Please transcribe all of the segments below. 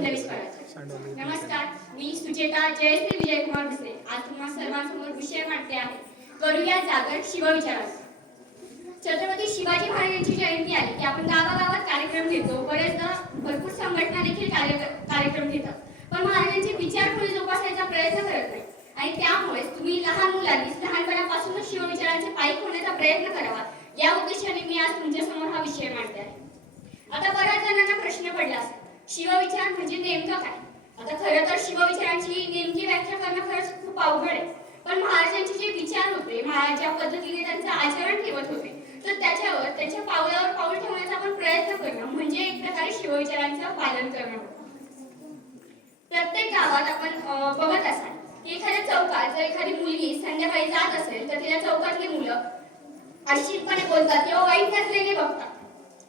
हिंदविश्वराचे. नमस्कार, मी सुचेता जयश्री विजयकुमार भुसे आज तुम्हा सर्वांसमोर विषय मांडते आहे. करूया जागर शिवविचाराचा. छत्रपती शिवाजी महाराजांची जयंती आली की आपण गावागावात कार्यक्रम घेतो. बरेचदा भरपूर संघटना देखील कार्यक्रम घेतात. पण महाराजांचे विचार कोणी जोपासायचा प्रयत्न करत नाही. आणि त्यामुळे तुम्ही लहान मुलांनी लहानपणापासूनच शिवविचारांचे पायी होण्याचा प्रयत्न करावा या उद्देशाने मी आज तुमच्या समोर हा विषय मांडते आहे. आता बऱ्याच जणांना प्रश्न पडला असेल, शिवविचार म्हणजे नेमकं काय? आता खरं तर शिवविचारांची नेमकी व्याख्या करणं खरंच खूप अवघड आहे. पण महाराजांचे जे विचार होते, महाराज ज्या पद्धतीने त्यांचं आचरण ठेवत होते, तर त्याच्यावर त्यांच्या पावलावर पाऊल ठेवण्याचा आपण प्रयत्न करणं म्हणजे एक प्रकारे शिवविचारांचं पालन करणं. प्रत्येक गावात आपण बघत असाल की एखाद्या चौकात जर एखादी मुलगी संध्याकाळी जात असेल तर तिला चौकातली मुलं अशिक्षितपणे बोलतात किंवा वाईट नजरेने बघतात.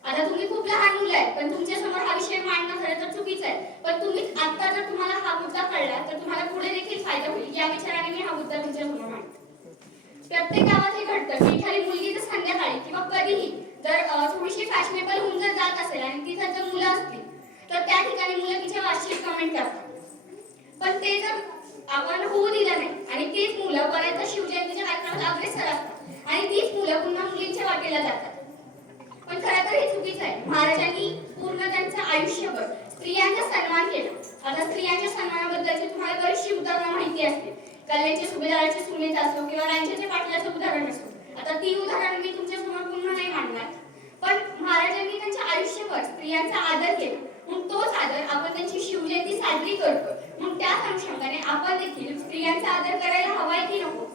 आता तुम्ही खूप लहान मुलं आहेत, पण तुमच्या समोर हा विषय मांडणं खरं तर चुकीचं आहे. पण तुम्ही आता जर तुम्हाला हा मुद्दा कळला तर तुम्हाला पुढे देखील फायदा होईल या विचाराने मी हा मुद्दा तुमच्या समोर मांडते. प्रत्येक गावात हे घडतं की एखादी मुलगी जर संध्याकाळी किंवा कधीही जर थोडीशी फॅशनेबल होऊन जर जात असेल आणि तिथं जर मुलं असतील तर त्या ठिकाणी मुलं तिच्या वाचिक कमेंट करतात. पण ते जर आपण होऊ दिलं नाही आणि तीच मुलं बऱ्याचदा शिवजयंतीच्या कार्यक्रमात अग्रेसर असतात आणि तीच मुलं पुन्हा मुलींच्या वाटेला जातात. पण खरं तर हे चुकीचं आहे. महाराजांनी पूर्ण त्यांचं आयुष्यभर स्त्रियांचा सन्मान केला. आता स्त्रियांच्या सन्मानाबद्दलची तुम्हाला बरीचशी उदाहरणं माहिती असतील. कल्याणच्या सुभेदाराच्या सुनेत असो किंवा रांच्याच्या पाटलाचं उदाहरण असो. आता ती उदाहरण मी तुमच्या समोर पुन्हा नाही मांडणार. पण महाराजांनी त्यांच्या आयुष्यभर स्त्रियांचा आदर केला. मग तोच आदर आपण त्यांची शिवजयंती साजरी करतो. मग त्या अनुषंगाने आपण देखील स्त्रियांचा आदर करायला हवाय की नको?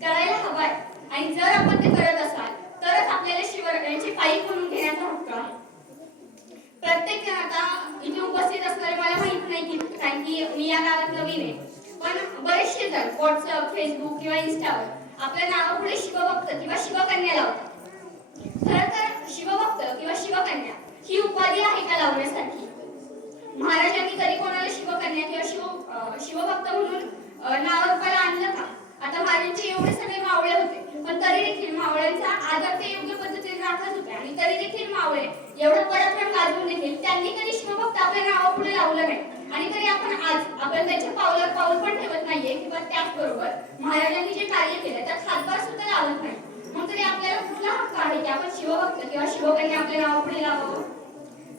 करायला हवाय. आणि जर आपण ते करत असाल तरच आपल्याला शिवरायांची पायी म्हणून घेण्याचा हक्क आहे. प्रत्येक जण आता इथे उपस्थित असणारे मला माहित नाही की कारण की मी या गावात नवीन आहे. पण बरेचसे जण व्हॉट्सअप, फेसबुक किंवा इन्स्टावर आपल्या नावापुढे शिवभक्त किंवा शिवकन्या लावतात. खरं तर शिवभक्त किंवा शिवकन्या ही उपाधी आहे का लावण्यासाठी? महाराजांनी कधी कोणाला शिवकन्या किंवा शिवभक्त म्हणून नावारूपाला आणलं का? आता महाराजांचे एवढे सगळे मावळे होते, पण तरी देखील मावळ्यांचा आदर ते योग्य पद्धतीने राखत होते. आणि तरी देखील मावळे एवढं पराक्रम गाजवून देखील त्यांनी कधी शिवभक्त आपल्या नावापुढे लावलं नाही. आणि तरी आपण त्यांच्या पावलावर पाऊल पण ठेवत नाहीये किंवा त्याचबरोबर महाराजांनी जे कार्य केलं त्यात हातभार सुद्धा लावत नाही. मग तरी आपल्याला कुठला हक्क आहे की आपण शिवभक्त किंवा शिवकन्या आपल्या नावापुढे लावावं?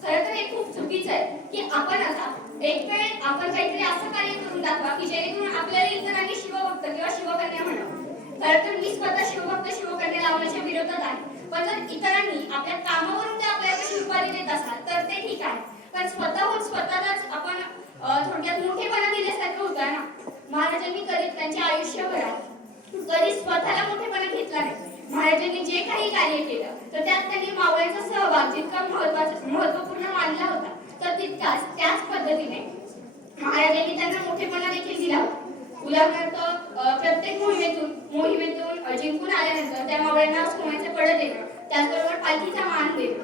खरं तर हे खूप चुकीचं आहे की आपण आता एक वेळ आपण काहीतरी असं कार्य करून दाखवा की जेणेकरून आपल्याला इतरांनी शिवभक्त किंवा शिवकन्या म्हणावं. खरं तर मी स्वतः शिवभक्त शिवकन्या लावण्याच्या विरोधात आहे. पण जर इतरांनी आपल्या कामावरून ते आपल्याला कशी उपाधी देत असाल तर ते ठीक आहे. पण स्वतःहून स्वतःलाच आपण थोडक्यात मोठेपणा दिल्यासारखं होतं ना. महाराजांनी कधी त्यांच्या आयुष्यभरात कधी स्वतःला मोठेपणा घेतला नाही. महाराजांनी जे काही कार्य केलं तर त्यात त्यांनी मावळ्यांचा सहभाग जितका महत्वपूर्ण मानला होता तर तितकाच त्याच पद्धतीने महाराजांनी त्यांना मोठेपणा देखील दिला होता. उदाहरणार्थ प्रत्येक मोहिमेतून जिंकून आल्यानंतर त्या मावळ्यांना सोन्याचे पडे देणं, त्याचबरोबर पालखीचा मान देणं.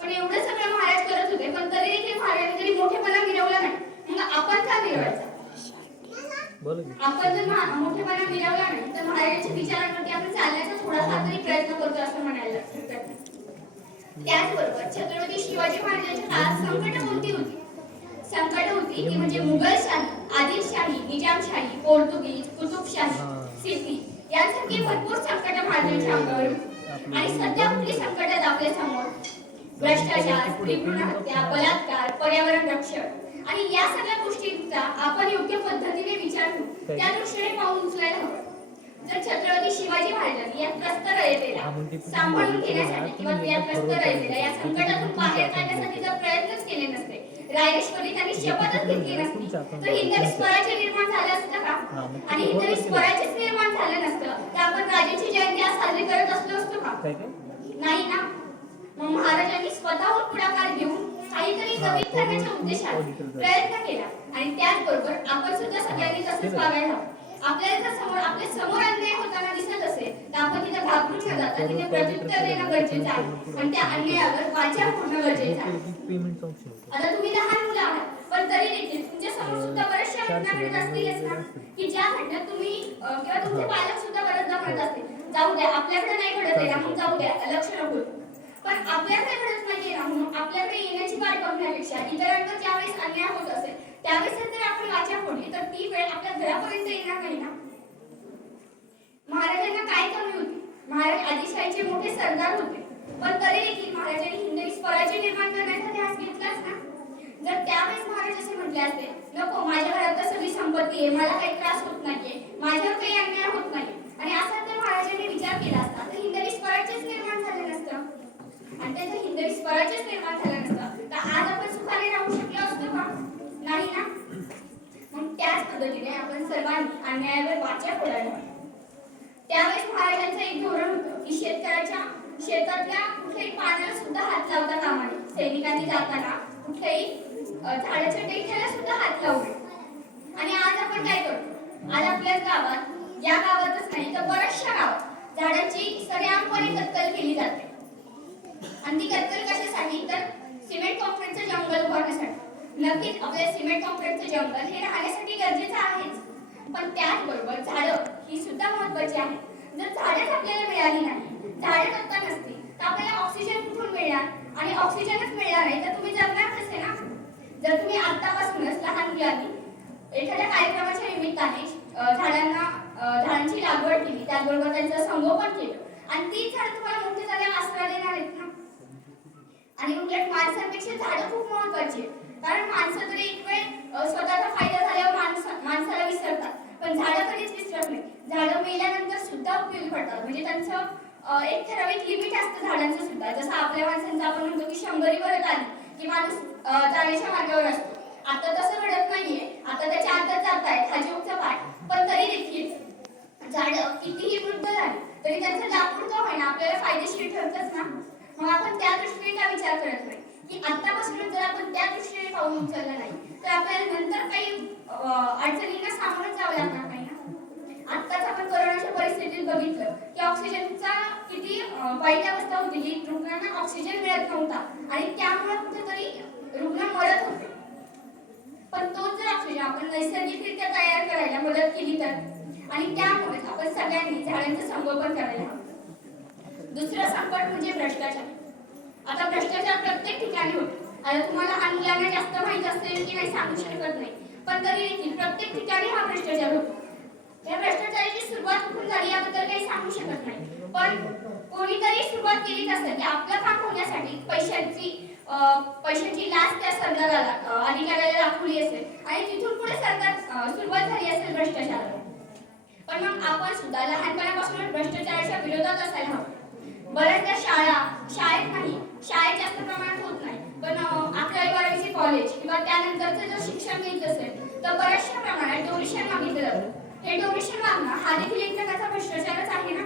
पण एवढं सगळं महाराज करत होते, पण तरी देखील महाराजांनी तरी मोठेपणा मिळवला नाही. मग आपण का मिळवायचा? आपण जर मोठेपणा मिळवला नाही तर महाराजांच्या विचारांवरती आपण चालण्याचा थोडासा तरी प्रयत्न करतो असं म्हणायला हरकत नाही. त्याचबरोबर छत्रपती शिवाजी महाराजांच्या काळात संकट कोणती होती? संकट होती ती म्हणजे मुघलशाही, आदिलशाही, निजामशाही, पोर्तुगीज, कुतुबशाही, सिद्धी यांसारखी भरपूर संकट महाराजांच्या अंगावर होती. आणि सध्या कुठली संकट आहेत आपल्या समोर? भ्रष्टाचार, स्त्रीभ्रूण हत्या, बलात्कार, पर्यावरण रक्षण आणि या सगळ्या गोष्टींचा आपण योग्य पद्धतीने विचार करू त्या दृष्टीने पाऊल उचलायला हवं. जर छत्रपती शिवाजी महाराजांनी या त्रस्त रयतेला सांभाळून घेण्यासाठी किंवा या त्रस्त रयतेला या संकटातून बाहेर काढण्यासाठी जर प्रयत्नच केले नसते, रायरेश्वरी त्यांनी शपथच घेतली नसती तर हिंदवी स्वराज्य निर्माण झालं असतं का? आणि हिंदवी स्वराज्यच निर्माण झालं नसतं तर आपण राजाची जयंती आज साजरी करत असलो असतो का? नाही ना. मग महाराजांनी स्वतःहून पुढाकार घेऊन काहीतरी नवीन करण्याच्या उद्देशाने प्रयत्न केला. आणि त्याचबरोबर आपण सुद्धा सगळ्यांनी तसंच वागायला हवं. आपल्या समोर अन्याय होताना दिसत असेल तर आपण तिथे घाबरून न जाता तिथे प्रत्युत्तर देणं गरजेचं आहे. पण त्या अन्यायावर वाचा फोडणं गरजेचं आहे. आता तुम्ही लहान मुलं आहात, पण तरी देखील तुमच्या समोर सुद्धा बऱ्याचशा घटना घडत असतीलच ना की ज्या घटना तुम्ही किंवा तुमचे पालक सुद्धा बऱ्याचदा म्हणत असतील जाऊ द्या, आपल्याकडे नाही घडत आहे ना, मग जाऊ द्या, लक्ष नको. पण आपल्याकडे घडत नाहीये ना म्हणून आपल्याकडे येण्याची वाट बघण्यापेक्षा इतरांवर त्यावेळेस जर आपण वाचा फोडली तर ती वेळ आपल्या घरापर्यंत येणार नाही ना. महाराजांना काय कमी होती? महाराज आदिलशाहीचे मोठे सरदार होते, पण तरी देखील महाराजांनी हिंदवी स्वराज्य निर्माण करण्याचा ध्यास घेतलाच ना. जर त्यावेळेस महाराज असे म्हटले असते, नको माझ्या घरात तर सगळी संपत्ती आहे, मला काही त्रास होत नाहीये, माझ्यावर काही अन्याय होत नाही, आणि असा जर महाराजांनी विचार केला असता तर हिंदवी स्वराज्यच निर्माण झालं नसतं. आणि त्याचं हिंदवी स्वराज्यच निर्माण झालं नसतं तर आज आपण सुखाने राहू शकलो असतो का? नाही ना. मग त्याच पद्धतीने आपण सर्वांनी अन्यायावर वाचा फोडायला. त्यावेळेस महाराजांचं एक धोरण होतं की शेतातल्या कुठल्याही पाण्याला सुद्धा हात लावता कामा नये. सैनिकांनी जाताना कुठल्याही झाडाच्या देठाला सुद्धा हात लावू नये. आणि आज आपण काय करतो? आज आपल्या गावात, या गावातच नाही तर बऱ्याचशा गावात झाडांची सरेआमपणे कत्तल केली जाते. आणि ती कत्तल कशासाठी? तर सिमेंट कॉन्क्रीटचं जंगल उभारण्यासाठी. नक्कीच आपल्या सिमेंट कॉन्क्रीटचं जंगल हे राहण्यासाठी गरजेचं आहेच, पण त्याचबरोबर झाडं ही सुद्धा महत्त्वाची आहेत. जर झाडच आपल्याला मिळाली नाही, झाडच आता नसतील तर आपल्याला ऑक्सिजन कुठून मिळणार? आणि ऑक्सिजनच मिळणार नाही तर तुम्ही जगणार कसे ना. जर तुम्ही आतापासूनच लहान मुलांनी एखाद्या कार्यक्रमाच्या निमित्ताने झाडांची लागवड केली, त्याचबरोबर त्यांचं संगोपन केलं, आणि तीच झाडं तुम्हाला मोठी झाल्यावर आसरा देणार आहेत ना. आणि उलट माणसांपेक्षा झाडं खूप महत्त्वाची आहेत. कारण माणसं तरी एक वेळ स्वतःचा फायदा झाल्यावर माणसाला विसरतात, पण झाडं कधीच विसरत नाही. झाडं मेल्यानंतर सुद्धा उपयोगी पडतात. म्हणजे त्यांचं एक ठराविक लिमिट असतं झाडांचं सुद्धा. जसं आपल्या माणसांचं आपण म्हणतो की 100 परत आली की माणूस जाण्याच्या मार्गावर असतो. आता तसं घडत नाहीये. आता त्याच्या आतच जात आहेत हाजीचा पाठ, पण तरी देखील झाडं कितीही वृद्ध झाली तरी त्यांचं लाकूड का होईना आपल्याला फायदेशीर ठरतच ना. मग आपण त्या दृष्टीने का विचार करत नाही की आतापासून जर आपण त्या दृष्टीने पाऊल उचललं नाही तर आपल्याला नंतर काही अडचणींना सामोरं जावं लागणार नाही ना. आत्ताच आपण कोरोनाच्या परिस्थितीत बघितलं की ऑक्सिजनचा किती वाईट अवस्था होती की रुग्णांना ऑक्सिजन मिळत नव्हता आणि त्यामुळे कुठेतरी रुग्ण मरत होते. पण तोच जर ऑक्सिजन आपण नैसर्गिकरित्या तयार करायला मदत केली तर, आणि त्यामुळे आपण सगळ्यांनी झाडांचं संगोपन करायला हवं. दुसरं संकट म्हणजे भ्रष्टाचार. आता भ्रष्टाचार प्रत्येक ठिकाणी होतो. आता तुम्हाला लहान मुलांना जास्त माहित असेल की नाही सांगू शकत नाही, पण तरी देखील प्रत्येक ठिकाणी हा भ्रष्टाचार होतो. या भ्रष्टाचाराची सुरुवात कुठून झाली याबद्दल काही सांगू शकत नाही, पण कोणीतरी सुरुवात केलीच असेल की आपलं काम होण्यासाठी पैशांची लाच त्या सरकाराला अधिकाऱ्याला दाखवली असेल आणि तिथून पुढे सरकार सुरुवात झाली असेल भ्रष्टाचाराला. पण मग आपण सुद्धा लहानपणापासून भ्रष्टाचाराच्या विरोधात असायला हवं. बऱ्याचदा शाळेत नाही, शाळेत जास्त प्रमाणात होत नाही, पण 11वी-12वीचे कॉलेज किंवा त्यानंतरचं जर शिक्षण घ्यायचं असेल तर बऱ्याचशा प्रमाणात डोनेशन मागितलं जातं. हे डोनेशन मागणं हा देखील एक प्रकारचा भ्रष्टाचारच आहे ना.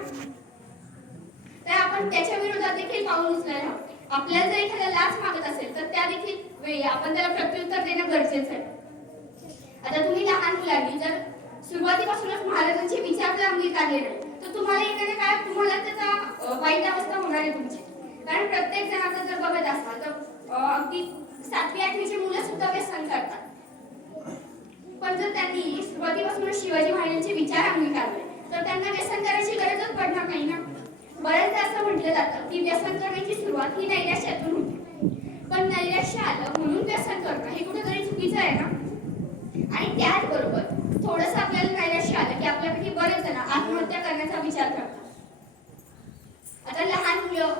तर आपण त्याच्या विरोधात देखील पाऊल उचलायला हवं. आपल्याला जर एखादा लाच मागत असेल तर त्या देखील वेळी आपण त्याला प्रत्युत्तर देणं गरजेचं आहे. आता तुम्ही लहान मुलांनी जर सुरुवातीपासूनच महाराजांचे विचार जर अंगीकारले नाही तर तुम्हाला येणाऱ्या काळात तुम्हाला त्याचा वाईट अवस्था होणार आहे तुमची. कारण प्रत्येक जण आता जर बघत असाल तर अगदी 7वी-8वीची मुलं सुद्धा व्यसन करतात. पण जर त्यांनी सुरुवातीपासूनच शिवाजी महाराजांचे विचार अंगीकारले तर त्यांना व्यसन करायची गरजच पडणार नाही ना. बऱ्याचदा असं म्हटलं जातं की व्यसन करण्याची सुरुवात ही नैराश्यातून होते, पण नैराश्य आलं म्हणून व्यसन करणं हे कुठेतरी चुकीचं आहे ना. आणि त्याचबरोबर थोडंसं आपल्याला नैराश्य आलं की आपल्यापैकी बरेच जण आत्महत्या करण्याचा विचार करतात. आता लहान मुलं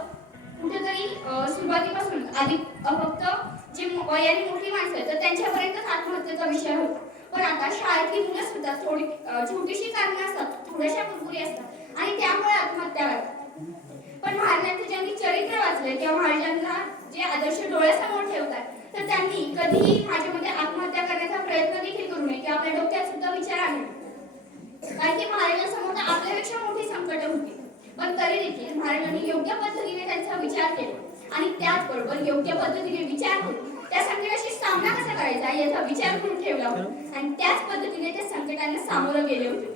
कुठेतरी सुरुवातीपासून आधी फक्त जी वयाने मोठी माणसं आहेत तर त्यांच्यापर्यंतच आत्महत्येचा विषय होता, पण आता शाळेतली मुलं सुद्धा थोडी छोटीशी कारणं असतात, थोड्याशा कुरकुरी असतात आणि त्यामुळे आत्महत्या करतात. पण महाराजांचं ज्यांनी चरित्र वाचलंय किंवा महाराजांना जे आदर्श डोळ्यासमोर ठेवतात तर त्यांनी कधीही माझ्यामध्ये आत्महत्या करण्याचा प्रयत्न देखील करू नये किंवा आपल्या डोक्यात सुद्धा विचार आले. कारण की महाराजांसमोर आपल्यापेक्षा मोठी संकट होती, पण तरी देखील महाराजांनी योग्य पद्धतीने त्यांचा विचार केला आणि त्याचबरोबर योग्य पद्धतीने विचार करून त्या संकटाशी सामना कसा करायचा याचा विचार करून ठेवला होता आणि त्याच पद्धतीने त्या संकटांना सामोरं गेले होते.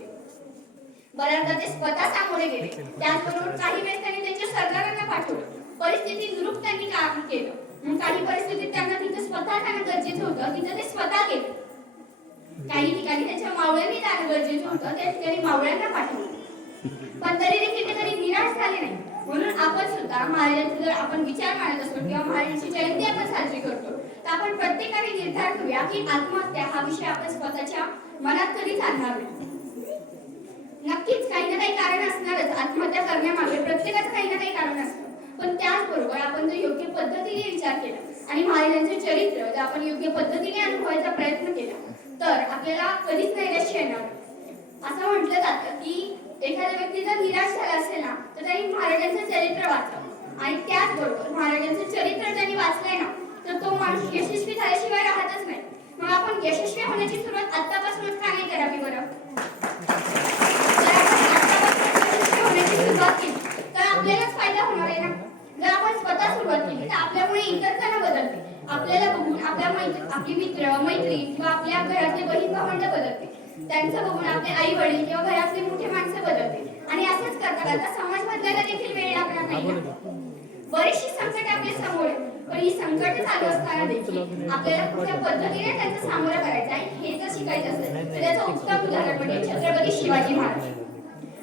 बऱ्याचदा ते स्वतः सामोरे गेले, त्याचबरोबर काही वेळेस त्यांनी त्यांच्या सरदारांना पाठवलं, परिस्थिती नुरूप त्यांनी काम केलं. मग काही परिस्थितीत त्यांना तिथे स्वतः जाणं गरजेचं होतं, तिथे ते स्वतः गेले. काही ठिकाणी त्यांच्या मावळ्यांनी जाणं गरजेचं होतं, त्या ठिकाणी मावळ्यांना पाठवलं, पण तरी देखील ते कधी निराश झाले नाही. म्हणून आपण सुद्धा महाराजांचा जर आपण विचार मानत असतो किंवा महाराजांची जयंती आपण साजरी करतो तर आपण प्रत्येकाने निर्धार करूया की आत्महत्या हा विषय आपण स्वतःच्या मनात कधीच आणणार नाही. नक्कीच काही ना काही कारण असणारच आत्महत्या करण्यामागे, प्रत्येकाचं काही ना काही कारण असतं. पण त्याचबरोबर आपण जर योग्य पद्धतीने विचार केला आणि महाराजांचे चरित्र जर आपण योग्य पद्धतीने अनुभवायचा प्रयत्न केला तर आपल्याला कधीच नैराश्य येणार. असं म्हटलं जातं की एखाद्या व्यक्ती जर निराश झाला असेल ना तर त्यांनी महाराजांचं चरित्र वाचावं आणि त्याचबरोबर महाराजांचं चरित्र ज्यांनी वाचलंय ना तर तो माणूस यशस्वी झाल्याशिवाय राहतच नाही. मग आपण यशस्वी होण्याची सुरुवात आतापासूनच का नाही करावी बरं? होण्याची सुरुवात केली तर आपल्यालाच फायदा होणार आहे ना. जर आपण स्वतः सुरुवात केली तर आपल्यामुळे इतर जण बदलते. आपल्याला बघून आपली मित्र मैत्री किंवा आपल्या घरातले बहीण भावंड बदलते. त्यांचं बघून आपले आई वडील किंवा घरातले मोठे माणसं बदलते आणि असंच करता करता समाज बदलायला देखील वेळ लागणार नाही. बरीचशी संकट आपल्या समोर आहे पण ही संकट चालू असताना देखील आपल्याला कुठल्या पद्धतीने त्यांचं सामोरं करायचं आहे हे जर शिकायचं असेल तर त्याचं उत्तम उदाहरण म्हणजे छत्रपती शिवाजी महाराज.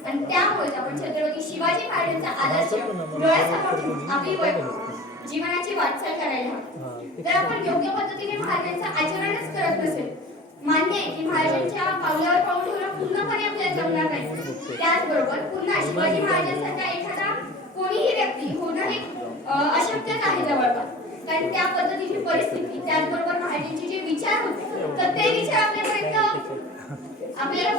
आणि त्यामुळे आपण छत्रपती शिवाजी महाराजांचा आदर्श डोळ्यासमोर ठेवून आपली जीवनाची वाटचाल करायला हवी. जर आपण योग्य पद्धतीने महाराजांचं आचरणच करत नसेल, मान्य आहे की महाराजांच्या पावलावर पाऊल ठेवणं पूर्णपणे आपल्याला जमणार नाही. त्याचबरोबर पुन्हा शिवाजी महाराजांसारखा एखादा कोणीही व्यक्ती होणं हे अशक्यच आहे जवळपास. कारण त्या पद्धतीची परिस्थिती त्याचबरोबर महाराजांचे जे विचार होते तर ते विचार आपल्यापर्यंत आपल्याला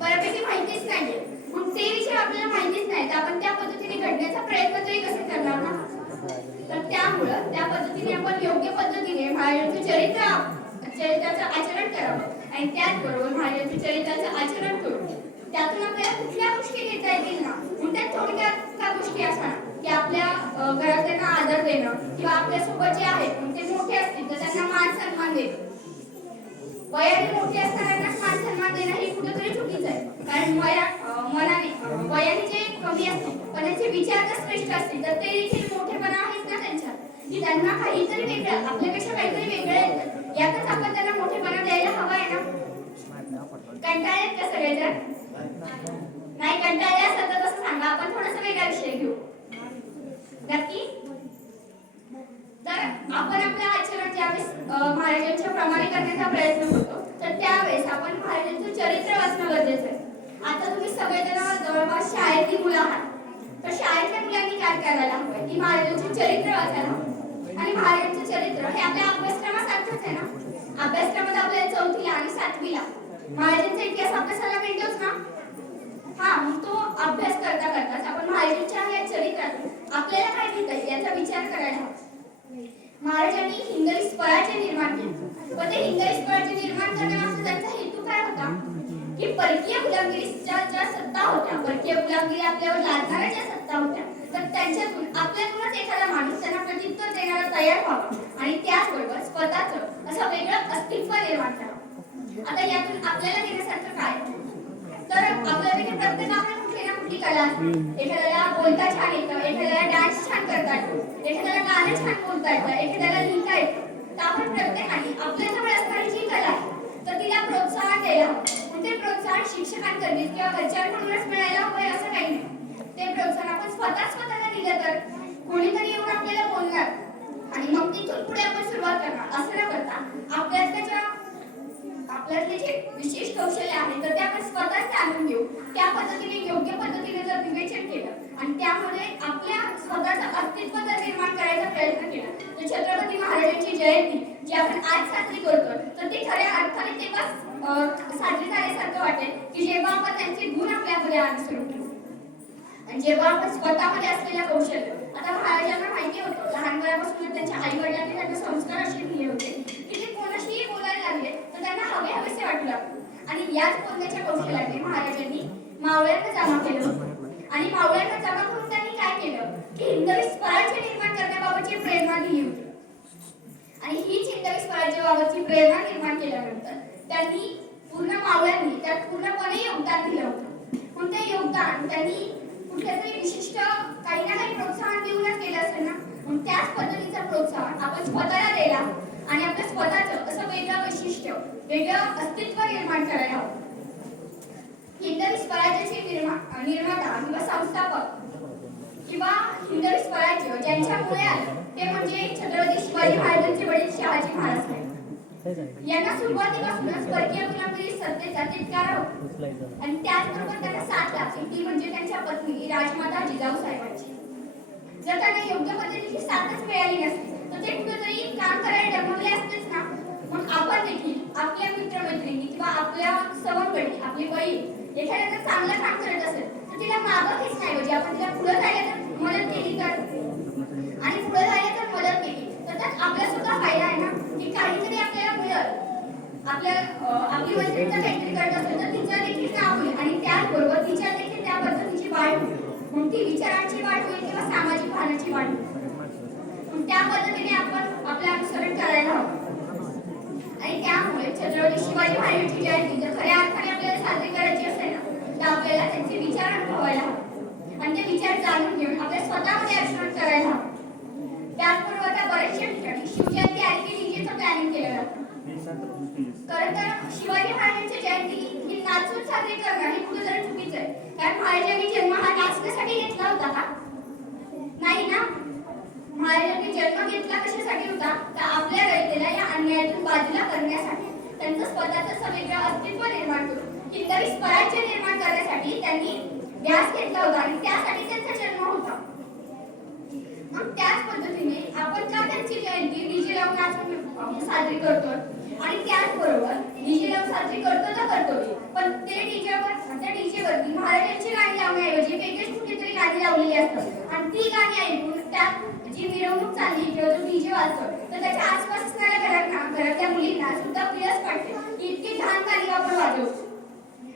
बऱ्यापैकी माहितीच नाहीये. मग ते विषय आपल्याला माहितीच नाही तर आपण त्या पद्धतीने घडण्याचा प्रयत्न तरी कसे करणार ना. तर त्यामुळं त्या पद्धतीने आपण योग्य पद्धतीने महाराजांचे चरित्राचं आचरण करावं आणि त्याचबरोबर महाराजांच्या चरित्राचं आचरण करून त्यातून आपल्याला कुठल्या गोष्टी घेता येतील ना. मग त्या थोडक्यात त्या गोष्टी असणार की आपल्या घरातल्यांना आदर देणं किंवा आपल्यासोबत जे आहेत ते मोठे असतील तर त्यांना मान सन्मान देणं. वयाने मोठे असणाऱ्यांना मान सन्मान देणं हे कुठेतरी चुकीचं आहे. कारण वयाने जे कमी असतील पण त्यांचे विचार जर श्रेष्ठ असतील तर ते देखील मोठेपणा आहेच ना त्यांच्यात की त्यांना काहीतरी वेगळं आपल्यापेक्षा काहीतरी वेगळं येतं. यातच आपण त्यांना मोठेपणा द्यायला हवा आहे ना. कंटाळलेत का सगळेजण? नाही कंटाळले असेल तर तसं सांगा, आपण थोडासा वेगळा विषय घेऊ. नक्की तर आपण आपल्या आचरण ज्यावेळेस महाराजांच्या प्रमाणे करण्याचा प्रयत्न करतो तर त्यावेळेस आपण महाराजांचं चरित्र वाचणं गरजेचं आहे. आता तुम्ही सगळेजण जवळपास शाळेतली मुलं आहात तर शाळेतल्या मुलांनी काय करायला हवंय की महाराजांचे चरित्र वाचायला हवं. आणि महाराजांचं चरित्र हे आपल्या अभ्यासक्रमासारखंच आहे ना. अभ्यासक्रमात आपल्याला 4थीला आणि 7वीला महाराजांचा इतिहास अभ्यासाला मिळतोच ना. हा मग तो अभ्यास करता करताच आपण महाराजांच्या या चरित्रातून आपल्याला काय घेता येईल याचा विचार करायला हवा. महाराजांनी हिंदवी स्वराज्य निर्माण केले पण ते हिंदवी स्वराज्य निर्माण करण्यामागचा त्यांचा हेतू काय होता की परकीय गुलामगिरीच्या ज्या सत्ता होत्या, परकीय गुलामगिरी आपल्यावर लादणाऱ्या ज्या सत्ता होत्या तर त्यांच्यातून आपल्यातूनच एखादा माणूस त्यांना प्रत्युत्तर देणारा तयार व्हावा आणि त्याचबरोबर स्वतःचं असं वेगळं अस्तित्व निर्माण करावं. आता यातून आपल्याला घेण्यासारखं काय तर आपल्यापैकी प्रत्येकाकडे कुठली ना कुठली कला असते. एखाद्याला बोलता छान येतं, एखाद्याला डान्स छान करता येतो, एखाद्याला गाणं छान बोलता येतं, एखाद्याला लिहिता येतं. तर आपण प्रत्येकाने आपल्याजवळ असणारी जी कला आहे तर तिला प्रोत्साहन द्यायला हवं. ते प्रोत्साहन शिक्षकांकडून किंवा घरच्यांकडूनच मिळायला हवंय असं काही नाही. ते प्रोत्साहन आपण स्वतःला दिलं तर कोणीतरी येऊन आपल्याला बोलणार आणि मग तिथून पुढे आपण सुरुवात करणार. असं न करता आपल्यातले जे विशेष कौशल्य आहे तर ते आपण स्वतःच जाणून घेऊ. त्या पद्धतीने योग्य पद्धतीने जर विवेचन केलं आणि त्यामध्ये आपल्या स्वतःचं अस्तित्व जर निर्माण करायचा प्रयत्न केला तर छत्रपती महाराजांची जयंती जी आपण आज साजरी करतो तर ती खऱ्या अर्थाने तेव्हाच साजरी झाल्यासारखं वाटेल की जेव्हा आपण त्यांचे गुण आपल्यामध्ये आणून सुरू ठेवू आणि जेव्हा आपण स्वतःमध्ये असलेल्या कौशल्य. आता महाराजांना माहिती होतं लहानपणापासून त्यांच्या आई वडिलांनी त्यांना संस्कार असे दिले होते की ते कोणाशीही बोलायला लागले तर त्यांना हवेसे वाटू लागले आणि याच बोलण्याच्या कौशल्याने महाराजांनी मावळ्यांना जमा केलं आणि मावळ्यांना जमा करून त्यांनी काय केलं की हिंदवी स्वराज्य निर्माण करण्याबाबतची प्रेरणा दिली होती. आणि हीच हिंदवी स्वराज्याबाबतची प्रेरणा निर्माण केल्यानंतर त्यांनी पूर्ण मावळ्यांनी त्यात पूर्णपणे योगदान दिलं होतं. पण ते योगदान त्यांनी कुठल्या तरी विशिष्ट काही ना काही प्रोत्साहन देऊनच केलं असेल ना. मग त्याच पद्धतीचं प्रोत्साहन आपण स्वतःला द्यायला आणि आपल्या स्वतःचं असं वेगळं वैशिष्ट्य वेगळं अस्तित्व निर्माण करायला हवं. हिंदवी स्वराज्याचे निर्माता किंवा संस्थापक किंवा हिंदवी स्वराज्य ज्यांच्यामुळे आलं ते म्हणजे छत्रपती शिवाजी महाराजांचे वडील शहाजी महाराज यांना सुरुवातीपासूनच परकीय गुलामगिरी सत्तेचा तिटकारा होता आणि त्याचबरोबर त्यांना साथ लागली ती म्हणजे त्यांच्या पत्नी राजमाता जिजाऊ साहेबांची. जर त्यांना योग्य पद्धतीची साथच मिळाली नसती तर ते कुठेतरी काम करायला डगमगले असतेच ना. मग आपण देखील आपल्या मित्रमैत्रिणी किंवा आपल्या सवंगडी आपली बहीण एखाद्याचं चांगलं काम करत असेल तर तिला मागं खेचण्याऐवजी आपण तिला पुढे जायला मदत केली तर आणि पुढे जायला जर मदत केली तर त्यात आपला सुद्धा फायदा आहे ना की काहीतरी आपल्याला मिळेल. आपली मैत्रीण जर काहीतरी करत असेल तर तिचं देखील नाव होईल आणि त्याचबरोबर तिच्या देखील त्या पद्धतीची वाढ होईल. मग ती विचारांची वाढ होईल किंवा सामाजिक भावनाची वाढ होईल. त्या पद्धतीने आपण आपलं अनुसरण करायला हवं. आणि त्यामुळे छत्रपती शिवाजी महाराजांची जयंती जर खऱ्या अर्थाने आपल्याला साजरी करायची असेल ना तर आपल्याला त्यांचे विचार अनुभवायला हवे आणि ते विचार जाणून घेऊन आपल्या स्वतःमध्ये अनुसरण करायला हवं. त्याचबरोबर आता बऱ्याचशा ठिकाणी शिवजयंती आली की डीजेचं प्लॅनिंग केलं जातं. खरं तर शिवाजी महाराजांची जयंती ही नाचून साजरी करणं हे कुठेतरी चुकीचं आहे. कारण महाराजांनी जन्म हा नाचण्यासाठी घेतला होता का? नाही ना. महाराजांनी जन्म घेतला कशासाठी होता तर आपल्या रयतेला या अन्यायातून बाजूला करण्यासाठी, त्यांचं स्वतःचं वेगळं अस्तित्व निर्माण करून हिंदवी स्वराज्य निर्माण करण्यासाठी त्यांनी ध्यास घेतला होता आणि त्यासाठी त्यांचा जन्म होता. मग त्याच पद्धतीने आपण का त्यांची जयंती डीजे लावून नाचून साजरी करतो आणि त्याचबरोबर डीजे लावून साजरी करतो तर करतो पण ते डीजेवरती महाराजांची गाणी लावण्याऐवजी वेगळीच कुठेतरी गाणी लावलेली असतात आणि ती गाणी ऐकून त्यात जी मिरवणूक चालली किंवा जो डीजे वाजतो तर त्याच्या आसपास असणाऱ्या घरातल्या मुलींना सुद्धा पिलस पडते इतकी घाण गाणी आपण वाजवतो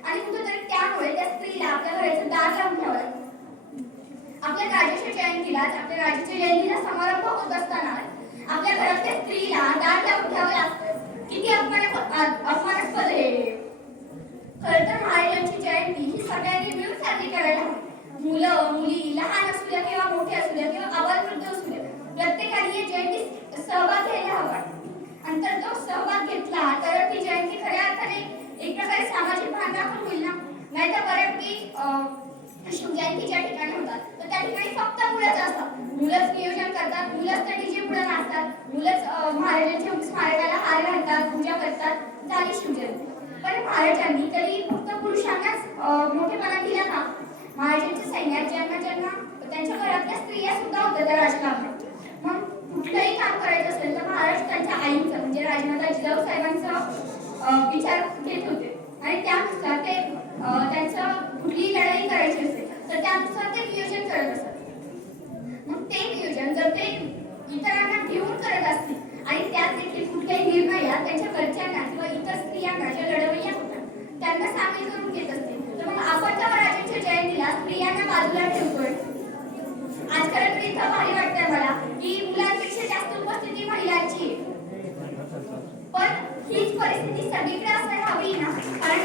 आणि कुठेतरी त्यामुळे त्या स्त्रीला आपल्या घराचं दार लावून ठेवायचं. आपल्या राजाच्या जयंतीला समारंभ होत असताना आपल्या घरातल्या स्त्रीला दार लावून ठेवावं लागतं. किती अपमानास्पद आहे. खरं तर महाराजांची जयंती ही सगळ्यांनी मिळून साजरी करायला हवी. मुलं मुली लहान असू द्या किंवा मोठे असू द्या किंवा अबालवृद्ध असू द्या प्रत्येकाने या जयंतीत सहभाग घ्यायला हवा आणि तर तो सहभाग घेतला तर ती जयंती खऱ्या अर्थाने एक प्रकारे सामाजिक भान दाखवून होईल ना. नाहीतर बऱ्यापैकी शिवजयंती ज्या ठिकाणी होतात तर त्या ठिकाणी फक्त मुलंच असतात. मुलंच नियोजन करतात, मुलंच त्या डीजे पुढे नाचतात, मुलंच महाराजांच्या स्मारकाला हार घालतात, पूजा करतात, झाली शिवजयंती. पण महाराजांनी तरी फक्त पुरुषांनाच मोठेपणा दिला का? महाराजांच्या सैन्यात ज्यांना त्यांच्या घरातल्या स्त्रिया सुद्धा होत्या त्या राजकारणात. मग कुठलंही काम करायचं असेल तर महाराज त्यांच्या आईंचं म्हणजे राजमाता जिजाऊ साहेबांचा विचार घेत होते आणि त्यानुसार ते त्यांचं कुठलीही लढाई करायची असेल तर त्यानुसार ते नियोजन करत असतात. मग ते नियोजन जर ते इतरांना घेऊन करत असतील आणि त्यात देखील कुठल्याही निर्णयात त्यांच्या घरच्यांना किंवा इतर स्त्रियांना ज्या लढवय्या होत्या त्यांना सामील करून घेत असतील तर मग आपण त्या राजांच्या जयंतीला स्त्रियांना बाजूला ठेवतोय. आज खरं तर इतकं भारी वाटतंय मला की मुलांपेक्षा जास्त उपस्थिती महिलांची आहे. पण हीच परिस्थिती सगळीकडे असायला हवी ना. कारण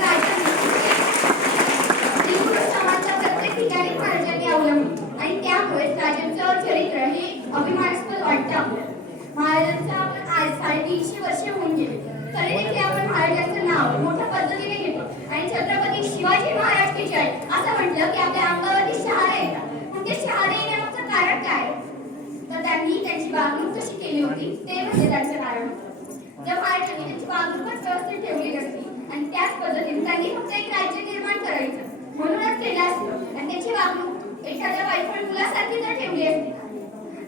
समाजच्या प्रत्येक ठिकाणी महाराजांनी अवलंबून आणि त्यामुळे राजांचं चरित्र हे अभिमानास्पद वाटतं आपल्याला. महाराजांचं आपण आज 350 वर्षे होऊन गेले तरी देखील आपण महाराजांचं नाव मोठ्या पद्धतीने घेतो आणि छत्रपती शिवाजी महाराज की जय असं म्हटलं की आपल्या अंगावरती शहारे येतात. पण ते शहारे येण्यामागचं कारण काय तर त्यांनी त्यांची वागणूक कशी केली होती ते म्हणजे त्यांचं कारण होतं. जर महाराजांनी त्यांची वागणूकच व्यवस्थित ठेवली नसती आणि त्याच पद्धतीने त्यांनी फक्त एक राज्य निर्माण करायचं म्हणूनच केलं असतं आणि त्याची वागणूक एखाद्या वाईफळ मुलासारखी जर ठेवली असती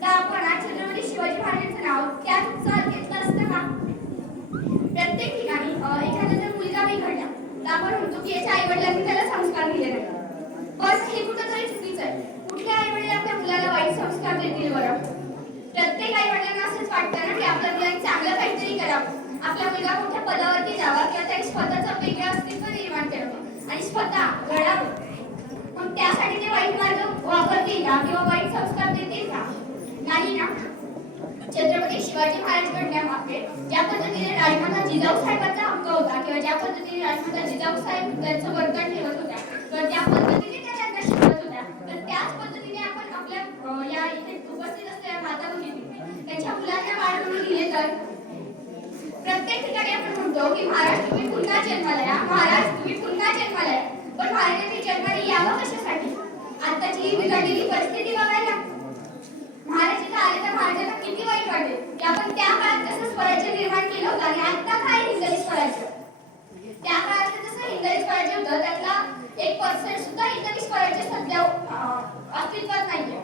तर आपण आज छत्रपती शिवाजी महाराजांचं नाव त्याच घेतलं असतं का? प्रत्येक ठिकाणी एखादा जर मुलगा बिघडला तर आपण म्हणतो की याच्या आई वडिलांनी त्याला संस्कार दिले नाही. पण हे कुठेतरी चुकीचं आहे. कुठल्या आई वडील आपल्या मुलाला वाईट संस्कार देतील बरं? प्रत्येक आई वडिलांना असंच वाटतं ना की आपल्या मुलांनी चांगलं काहीतरी करावं, आपला मुलगा मोठ्या पदावरती जावा किंवा त्याने स्वतःचं वेगळं अस्तित्व निर्माण करावं आणि स्वतः घडावं. मग त्यासाठी ते वाईट मार्ग वापरतील का किंवा वाईट संस्कार देतील का? नाही ना. छत्रपती शिवाजी महाराज घडण्यामागे ज्या पद्धतीने राजमाता जिजाऊ साहेबांचा हक्क होता किंवा ज्या पद्धतीने राजमाता जिजाऊ साहेब त्यांचं वर्तन ठेवत होत्या किंवा ज्या पद्धतीने त्या त्यांना शिकवत होत्या तर त्याच पद्धतीने आपण आपल्या या इथे उपस्थित असलेल्या माता भगिनी त्यांच्या मुलांना वाढवून दिले तर प्रत्येक ठिकाणी आपण म्हणतो की महाराज तुम्ही पुन्हा जन्माला या, महाराज तुम्ही पुन्हा जन्माला या. पण महाराजांनी जन्माला यावं कशासाठी? आताची बिघडलेली परिस्थिती बघायला. महाराज आले तर महाराजांना किती वाईट वाटेल की आपण त्या काळात कसं स्वराज्य निर्माण केलं होतं आणि आता काय हिंदवी स्वराज्य. त्या काळात जसं हिंदवी स्वराज्य होतं त्यातला 1% सुद्धा हिंदवी स्वराज्य सध्या अस्तित्वात नाहीये.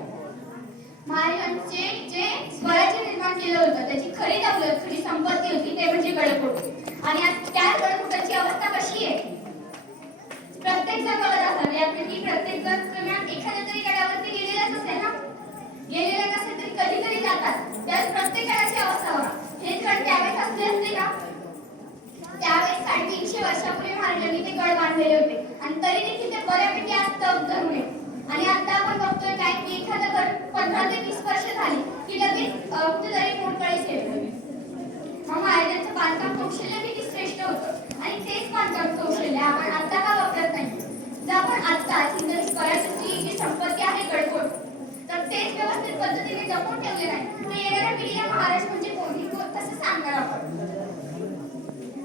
महाराजांचे जे स्वराज्य निर्माण केलं होतं त्याची खरी दौलत खरी संपत्ती होती ते म्हणजे गडकोट. आणि त्या गडकोटाची अवस्था कशी आहे. प्रत्येक जण बघत असाल यापैकी प्रत्येक जण किमान एखाद्या तरी गडावरती गेलेलाच असेल ना. गेलेला नसेल तरी कधीतरी जातात. त्यावेळेस प्रत्येक गडाची अवस्था बघा. हे गड त्यावेळेस असते का. त्यावेळेस 350 वर्षापूर्वी महाराजांनी ते गड बांधलेले होते आणि तरी देखील ते बऱ्यापैकी आज तग धरून आहे. आणि आता आपण बघतोय काय की एखादा गड 15 ते 20 वर्ष झाली की लगेच कुठेतरी मोडकळीस येतो. मग महाराजांचं बांधकाम कौशल्य किती श्रेष्ठ होतं आणि तेच बांधकाम कौशल्य आपण आता का वापरत नाही. जर आपण आता हिंदवी स्वराज्याची जी संपत्ती आहे गडकोट तर तेच व्यवस्थित पद्धतीने जपून ठेवले नाही तर येणाऱ्या पिढीला महाराज म्हणजे कोणी कसं सांगणार आपण.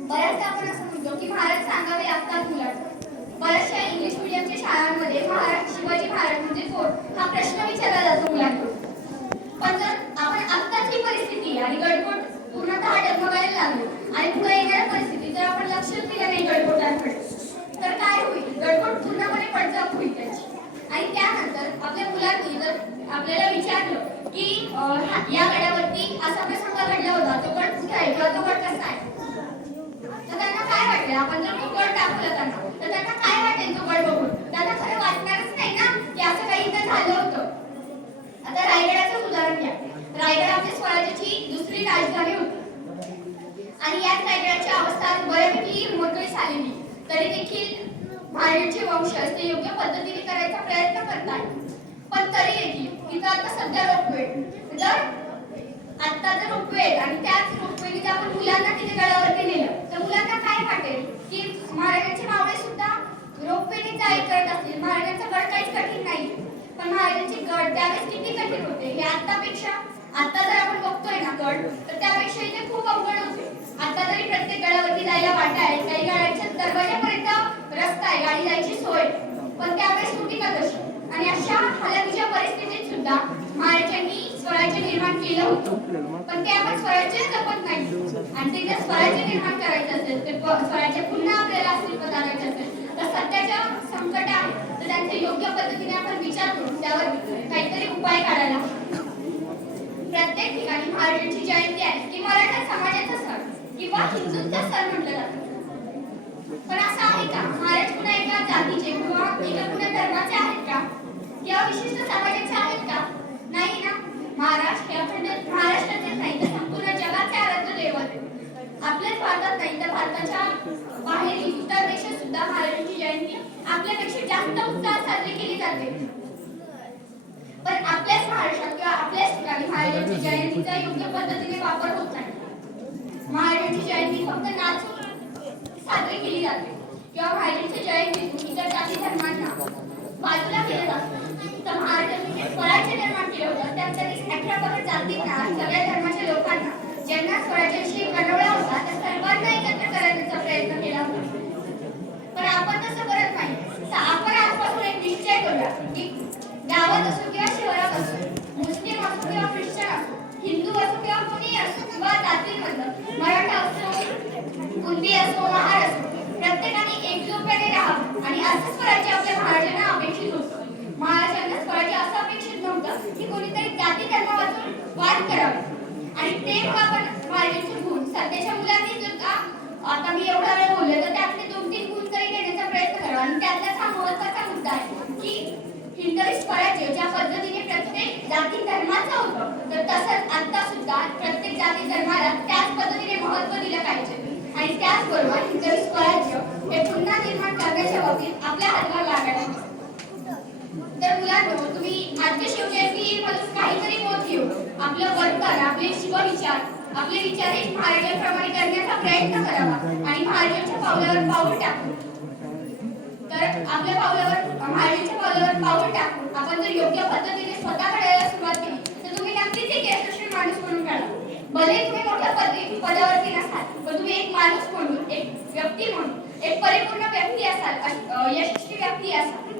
बऱ्याचदा आपण असं म्हणतो की महाराज सांगावे लागतात मुलांना. बऱ्याचशा इंग्लिश मीडियमच्या शाळांमध्ये शिवाजी महाराज म्हणजे कोण हा प्रश्न विचारला जातो मुलांकडून. पण जर आपण आत्ताची परिस्थिती आणि गडकोट पूर्णतः डगमगायला लागलो आणि पुढे येणाऱ्या परिस्थितीत जर आपण लक्ष दिलं नाही गडकोटांकडे तर काय होईल. गडकोट पूर्णपणे पडझड होईल त्याची. आणि त्यानंतर आपल्या मुलांनी जर आपल्याला विचारलं की या गडावरती असा प्रसंग घडला होता तो गड कुठे आहे किंवा तो गड कसा आहे तर त्यांना काय वाटेल. आपण जर तो गड दाखवला त्यांना तर त्यांना काय वाटेल तो गड बघून. त्यांना खरं वाटणारच नाही ना की असं काही इथं झालं होतं. आता रायगडाचं उदाहरण घ्या. रायगड आपल्या स्वराज्याची दुसरी राजधानी होती आणि याच रायगडाची अवस्था बऱ्यापैकी मोडकळीस आलेली तरी देखील महाराजांचे वंशज ते योग्य पद्धतीने करायचा प्रयत्न करतात. पण तरी देखील तिथं आता सध्या रोपवे जर आता जर रोपवे आणि त्याच रोपवेने जर आपण मुलांना तिथे गडावरती नेलं तर मुलांना काय वाटेल की महाराजांचे मावळे सुद्धा रोपवेने जाय करत असतील. महाराजांचा गड काहीच कठीण नाही पण महाराजांचे गड त्यावेळेस किती कठीण होते हे आतापेक्षा आता जर आपण बघतोय ना गड तर त्यापेक्षा इथे खूप अवघड होते. आता तरी प्रत्येक गडावरती जायला वाटा आहे. काही गाड्यांच्या दरवाजापर्यंत रस्ता आहे गाडी जायची सोय पण त्यावेळेस होती का तशी. आणि अशा हालाकीच्या परिस्थितीत सुद्धा महाराजांनी स्वराज्य निर्माण केलं होतं पण ते आपण स्वराज्य जपत नाही. आणि ते जर स्वराज्य निर्माण करायचं असेल ते स्वराज्य पुन्हा आपल्याला अस्तित्वात आणायचं असेल तर सध्याच्या संकट आहे तर त्यांचा योग्य पद्धतीने आपण विचार करून त्यावर काहीतरी उपाय काढायला. प्रत्येक ठिकाणी महाराजांची जयंती आहे की मराठा समाजाचा सण किंवा हिंदूंचा सण म्हटलं जातं. पण असं आहे का महाराज पुन्हा एका जातीचे किंवा एका पुन्हा धर्माचे आहेत का किंवा विशिष्ट समाजाचे आहेत का. नाही ना. महाराष्ट्र हे आपण महाराष्ट्राचेच नाही तर संपूर्ण जगाचे आराध्य दैवत. आपल्याच भारतात नाही तर भारताच्या बाहेर इतर देशात सुद्धा महाराजांची जयंती आपल्यापेक्षा जास्त उत्साहात साजरी केली जाते. पण आपल्याच महाराष्ट्रात किंवा आपल्याच ठिकाणी महाराजांच्या जयंतीचा योग्य पद्धतीने वापर होत नाही. महाराजांची जयंती फक्त नाचून साजरी केली जाते किंवा महाराजांच्या जयंतीतून इतर जाती धर्मांना बाजूला केलं जातं. तर महाराजांनी जे स्वराज्य निर्माण केलं होतं त्यात 18 जातींना सगळ्या धर्माच्या लोकांना ज्यांना स्वराज्याशी कळवळा होता त्या सर्वांना एकत्र करण्याचा प्रयत्न केला होता. पण आपण तसं करत नाही. तर आपण आजपासून एक निश्चय करूया की गावात असो किंवा शहरात असो मुस्लिम असो किंवा ख्रिश्चन असो हिंदू असो किंवा कोणी असो किंवा जातींमधलं मराठा असो कुणबी असो महार असो प्रत्येकाने एकजुटीने राहावं. आणि असं स्वराज्य आपल्या महाराजांना अपेक्षित होतं. महाराजांना स्वराज्य असं अपेक्षित नव्हतं की कोणीतरी जाती धर्मावरून वाद करावे. आणि ते मग आपण महाराजांचे गुण सध्याच्या मुलांनी सुद्धा आता मी एवढा वेळ बोलले तर त्यातले 2-3 गुण तरी घेण्याचा प्रयत्न करावा. आणि त्यातलाच हा महत्त्वाचा मुद्दा आहे की हिंदवी स्वराज्य ज्या पद्धतीने प्रत्येक जाती धर्माचं होतं तर तसंच आता सुद्धा प्रत्येक जाती धर्माला त्याच पद्धतीने महत्त्व दिलं पाहिजे. आणि त्याचबरोबर हिंदवी स्वराज्य हे पुन्हा निर्माण करण्याच्या बाबतीत आपल्या हातभार लागायला. तर मुलांनो तुम्ही आजच्या शिवजयंतीमधून काहीतरी बोध घेऊन आपलं वर्तन आपले शिवविचार आपले विचार हे महाराजांप्रमाणे करण्याचा प्रयत्न करावा आणि महाराजांच्या पावलावर पाऊल टाकू. तर आपल्या पावलावर महाराजांच्या पावलावर पाऊल टाकून आपण जर योग्य पद्धतीने स्वतः घडायला सुरुवात केली तर तुम्ही नक्कीच एक यशस्वी माणूस म्हणून घडा. भले तुम्ही मोठ्या पदावरती नसाल पण तुम्ही एक माणूस म्हणून एक व्यक्ती म्हणून एक परिपूर्ण व्यक्ती असाल यशस्वी व्यक्ती असाल.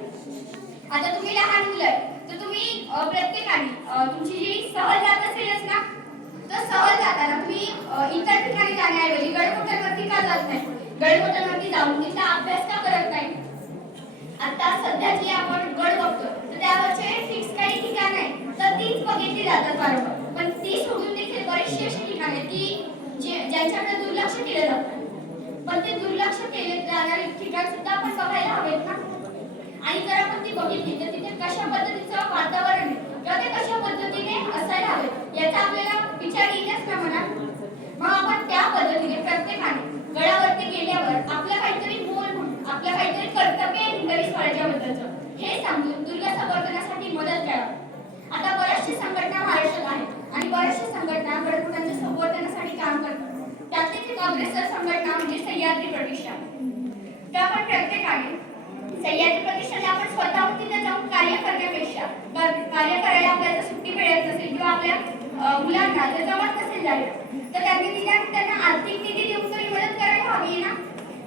आता तुम्ही लहान मुलं तर तुम्ही प्रत्येकाने तुमची जी सहल जात असेलच ना, तर सहल जाताना तुम्ही इतर ठिकाणी जाण्याऐवजी गडकोटांवरती का जात नाही? गडकोटांवरती जाऊन तिथला अभ्यास का करत नाही? आता सध्या जी आपण गड बघतो तर त्यावरचे फिक्स काही ठिकाण आहे तर तीच बघितली जातात वारंवार, पण ती सोडून देखील बरीचशी अशी ठिकाण आहे की ज्यांच्याकडे दुर्लक्ष केलं जातं, पण ते दुर्लक्ष केले जाणारे ठिकाण सुद्धा आपण बघायला हवेत ना. आणि जर आपण ती बघितली तर तिथे कशा पद्धतीचं वातावरण आहे किंवा ते कशा पद्धतीने असायला हवे याचा आपल्याला विचार येण्यास ना मनात. मग आपण त्या पद्धतीने प्रत्येकाने गडावरती गेल्यावर आपलं काहीतरी मोल म्हणून आपलं काहीतरी कर्तव्य आहे हिंदवी स्वराज्याबद्दलचं हे समजून दुर्ग संवर्धनासाठी मदत करा. आता बऱ्याचशा संघटना महाराष्ट्रात आहेत आणि बऱ्याचशा संघटना गडकोटांच्या संवर्धनासाठी काम करतात. त्यातलीच एक अग्रेसर संघटना म्हणजे सह्याद्री प्रतिष्ठान. तर आपण प्रत्येकाने सह्याद्री प्रतिष्ठानला आपण स्वतःहून तिथे जाऊन कार्य करण्यापेक्षा कार्य करायला आपल्याला सुट्टी मिळत नसेल किंवा आपल्या मुलांना जर जमत नसेल जायला तर त्यांना आर्थिक निधी देऊन तरी मदत करायला हवी ना.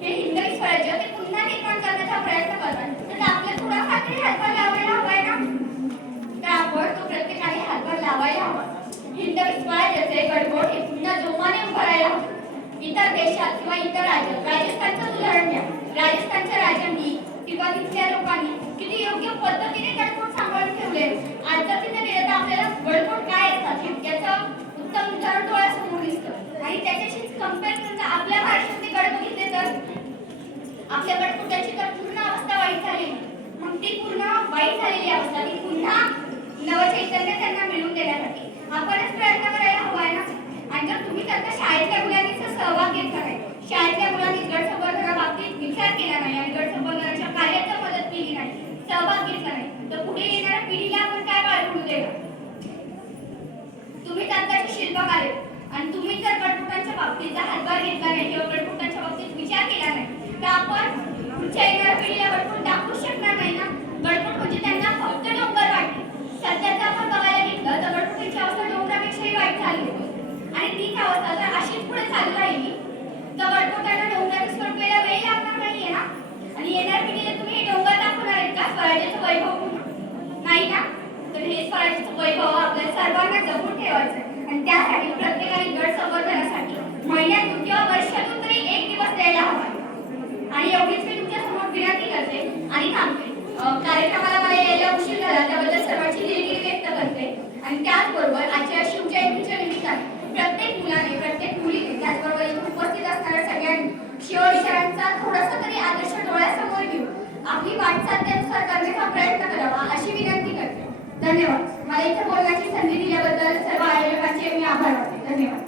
हे हिंदवी स्वराज्य ते पुन्हा निर्माण करण्याचा प्रयत्न करतात तर आपल्याला थोडाफार तरी हातभार लावायला हवाय ना. तर आपण तो प्रत्येकाने हातभार लावायला हवा. हिंदवी स्वराज्याचे गडकोट हे पुन्हा जोमाने उभं राहायला हवं. इतर देशात किंवा इतर राज्यात राजस्थानचं उदाहरण घ्या. राजस्थानच्या राजांनी किंवा तिथल्या लोकांनी किती योग्य पद्धतीने गडकोट सांभाळून ठेवले. आज जर तिथे गेलं तर आपल्याला गडकोट काय असतात याचं उत्तम उदाहरण डोळ्यासमोर दिसतं. आणि त्याच्याशीच कम्पेअर करता आपल्या महाराष्ट्रातले गड बघितले तर आपल्या गडकोटाची तर पूर्ण अवस्था वाईट झालेली. मग ती पूर्ण वाईट झालेली अवस्था ती पुन्हा नवचैतन्य त्यांना मिळवून देण्यासाठी आपणच प्रयत्न करायला हवा आहे ना. आणि जर तुम्ही त्यांच्या शाळेतल्या मुलांनी सहभाग घेतला नाही, शाळेतल्या मुलांनी गड संवर्धनाबाबतीत विचार केला नाही आणि गड संवर्धनाच्या कार्यात मदत केली नाही, सहभाग घेतला नाही, तर पुढे येणाऱ्या पिढीला आपण काय बाळगू देणार? तुम्ही त्यांचे शिल्पकार आहेत आणि तुम्ही जर गडकोटांच्या बाबतीत हातभार घेतला नाही किंवा गडकोटांच्या बाबतीत विचार केला नाही तर आपण पुढच्या येणाऱ्या पिढीला गडकोट दाखवू शकणार नाही ना. गडकोट म्हणजे त्यांना फक्त डोंगर वाटते. सध्याचं आपण बघायला घेतलं तर गडकोटांची अवस्था डोंगरापेक्षाही वाईट झाली होती आणि तीच अवस्था जर अशीच पुढे चालू राहिली तर गडकोटाला डोंगराच्या स्वरूपाला वेळ लागणार नाहीये ना. आणि येणाऱ्या पिढीला तुम्ही हे डोंगर दाखवणार आहेत का स्वराज्याचं वैभव नाही ना. तर हे स्वराज्याचं वैभव आपल्याला सर्वांना जपून ठेवायचं आणि त्यासाठी प्रत्येकाने गड संवर्धनासाठी महिन्यातून किंवा वर्षातून तरी एक दिवस द्यायला हवा. आणि एवढीच मी तुमच्या समोर विनंती करते आणि थांबते. कार्यक्रमाला मला यायला उशीर झाला त्याबद्दल सर्वांची दिलगिरी व्यक्त करते. आणि त्याचबरोबर आजच्या शिवजयंतीच्या निमित्ताने प्रत्येक मुलाने प्रत्येक मुलीने त्याचबरोबर इथे उपस्थित असणाऱ्या सगळ्यांनी शिवविचारांचा थोडासा तरी आदर्श डोळ्यासमोर घेऊन आपली वाटचाल त्यानुसार करण्याचा प्रयत्न करावा अशी विनंती करते. धन्यवाद. मला इथे बोलण्याची संधी दिल्याबद्दल सर्व आयोजकांचे मी आभार मानते. धन्यवाद.